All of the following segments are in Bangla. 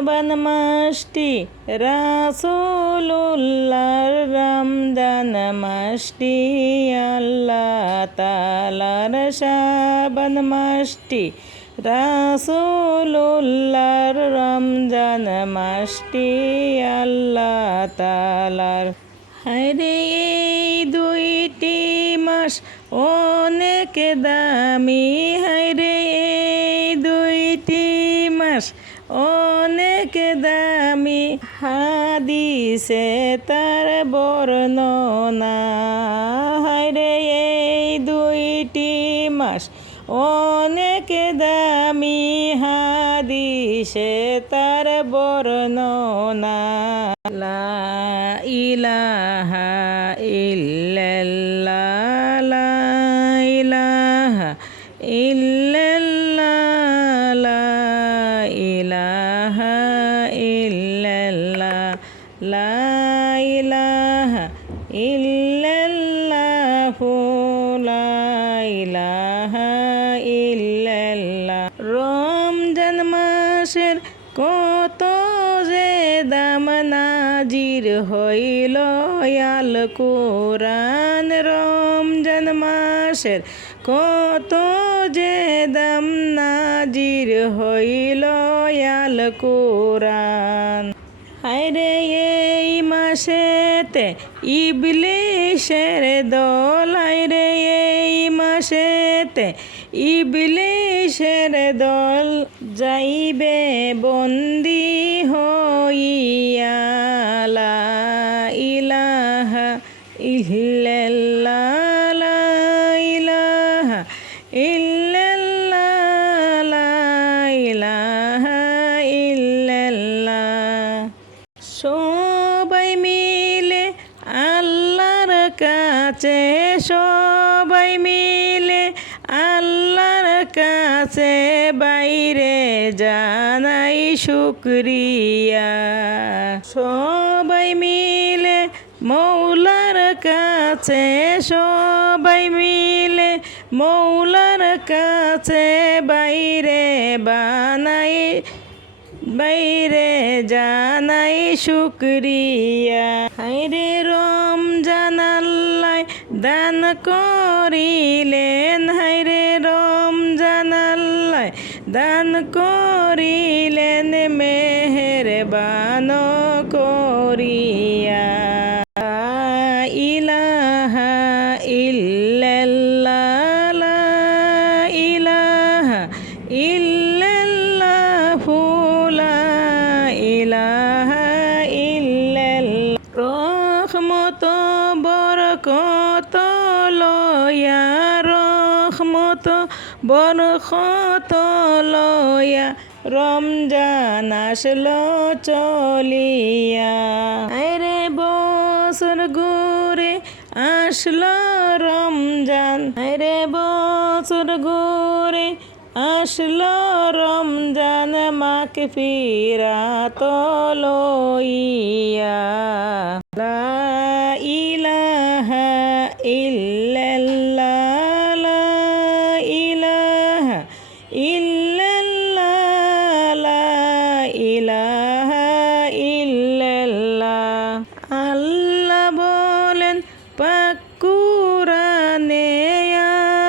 শাবান মাসটি রাসূলুল্লাহর রমজান মাসটি আল্লাহ তাআলার শাবান মাসটি রাসূলুল্লাহর রমজান মাসটি আল্লাহ তাআলার। হায়রে এই দুইটি মাস অনেক দামি, হায়রে এই দুইটি মাস অনেক দামি, হাদিসে তার বর্ণনা। হায়রে এই দুইটি মাস অনেক দামি, হাদিসে তার বর্ণনা। লা ইলাহা ইল্লাল্লাহ, লা ইলাহা ইল্লাল্লাহ, লা ইলাহা ইল্লাল্লাহ, লা ইলাহা ইল্লাল্লাহু, লা ইলাহা ইল্লাল্লাহ। রমজান মাসের কত যে দাম নাজির হইল আল কুরআন, রমজান মাসের কত যে দাম নাজির হইল আল কুরআন। হায়রে এই মাসেতে ইবলিশের দল, হায়রে এই মাসেতে ইবলিশের দল যাইবে বন্দি হইয়া। লা ইলাহা ইল্লাল্লাহ, লা ইলাহা ইল্লাল্লাহ, লা ইলাহা ইল্লাল্লাহ। সবাই মিলে আল্লাহর কাছে, সবাই মিলে আল্লাহর কাছে বাইরে জানাই শুকরিয়া। সবাই মিলে মৌলার কাছে, সবাই মিলে মৌলার কাছে বাইরে বানাই, বাইরে জানাই শুকরিয়া। হায়রে রমজান আল্লাহ দান করিলেন, হায়রে রমজান আল্লাহ দান করিলেন মেহেরবান করিয়া। লা ইলাহা ইল্লাল্লাহ, লা ইলাহা ইল্লাল্লাহু, লা ইলাহা ইল্লাল্লাহ। রহমত বরকত লয়া, রহমত বরকত লয়া রমজান আসলো চলিয়া। আরে বছর ঘুরে আসলো রমজান, আরে বছর ঘুরে আসলো রমজান মাগফিরাত লইয়া। লা ইলাহা ইল্লাল্লাহ, লা ইলাহা ইল্লাল্লাহ, লা ইলাহা ইল্লাল্লাহ। আল্লাহ বলেন পাক কুরআনে,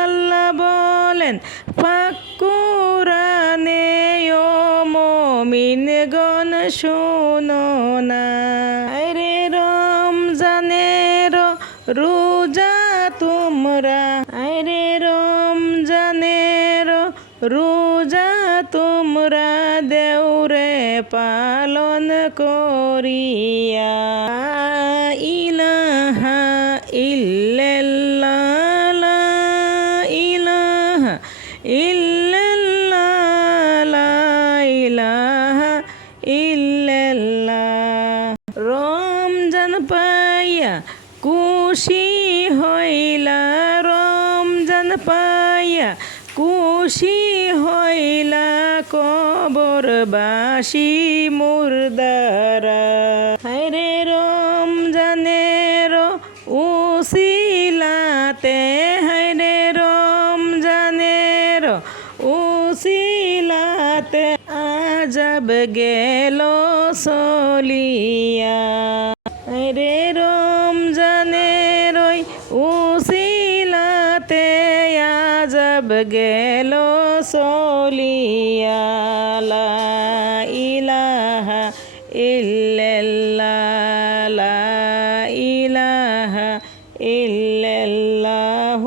আল্লাহ বলেন পাক কুরআনে, ও মুমিনগণ শোনো না। আরে রমজানের রোজা তোমরা, আরে রমজানের রোজা তোমরা দেওরে পালন করিয়া। লা ইলাহা ইল্লাল্লাহ, লা ইলাহা ইল্লাল্লাহ, লা ইলাহা ইল্লাল্লাহ। রমজান পাইয়া খুশি হইলা, রমজান পাইয়া খুশি হইলা কবরবাসী মুর্দারা। হায়রে রমজানের উসিলাতে, হায়রে রমজানের উসিলাতে আজব গেল চলিয়া রে রমজানের ওই উসিলাতে আজব গেল চলিয়া লা ইলাহা ইল্লাল্লাহ লা ইলাহা ইল্লাল্লাহ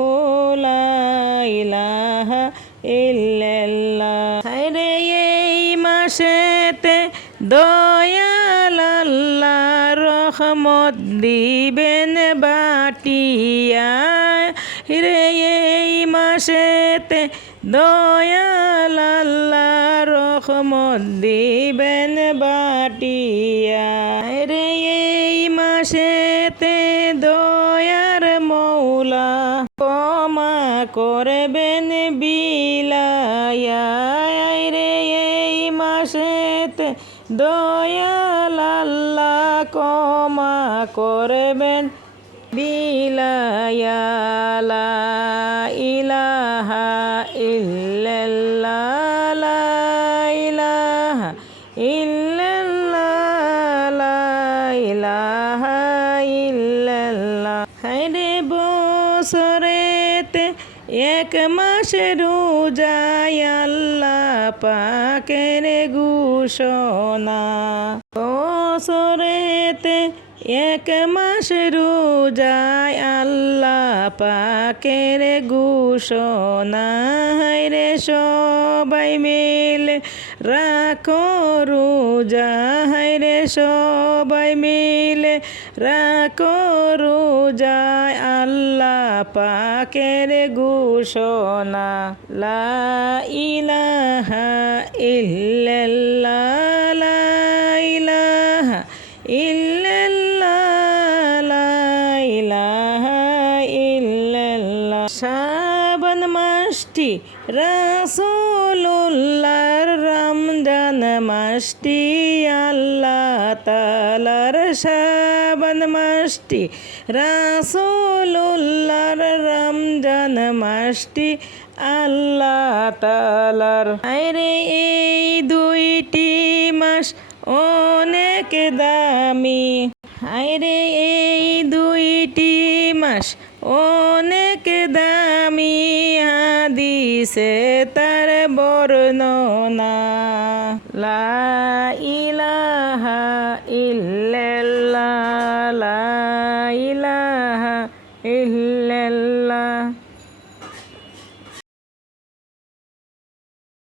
লা ইলাহা ইল্লাল্লাহ হায়রে এই মাসেতে দয়াল আল্লাহ রহমত দিবেন বাটিয়া রে এই মাসেতে দয়াল আল্লাহ রহমত দিবেন বাটিয়া রে এই মাসেতে দয়ার মৌলা ক্ষমা করবেন বিলায়া রে এই মাসেতে দয়াল আল্লাহ ক্ষমা করবেন বিলায়া লা ইলাহা ইল্লাল্লাহ লা ইলাহা ইল্লাল্লাহ লা ইলাহা ইল্লাল্লাহ হায়রে বছরেতে এক মাস রোজায় আল্লাহ পাকের ঘোষণা বছরেতে এক মাস রোজায় আল্লাহ পাকের ঘোষণা রে সবাই মিলে রাখো রোজা রে সবাই মিলে রাখো রোজায় আল্লাহ পাকের ঘোষণা লা ইলাহা ইল্লাল্লাহ লা ইলাহা ইল্লাল্লাহ লা ইলাহা ইল্লাল্লাহ শাবান মাসটি রাসূলুল্লাহর রমজান মাসটি আল্লাহ তাআলার শাবান মাসটি রাসূলুল্লাহর রমজান মাসটি আল্লাহ তাআলার আরে এই দুইটি মাস অনেক দামি হায়রে এই দুইটি মাস অনেক দামি হাদিসে তার বর্ণনা লা ইলাহা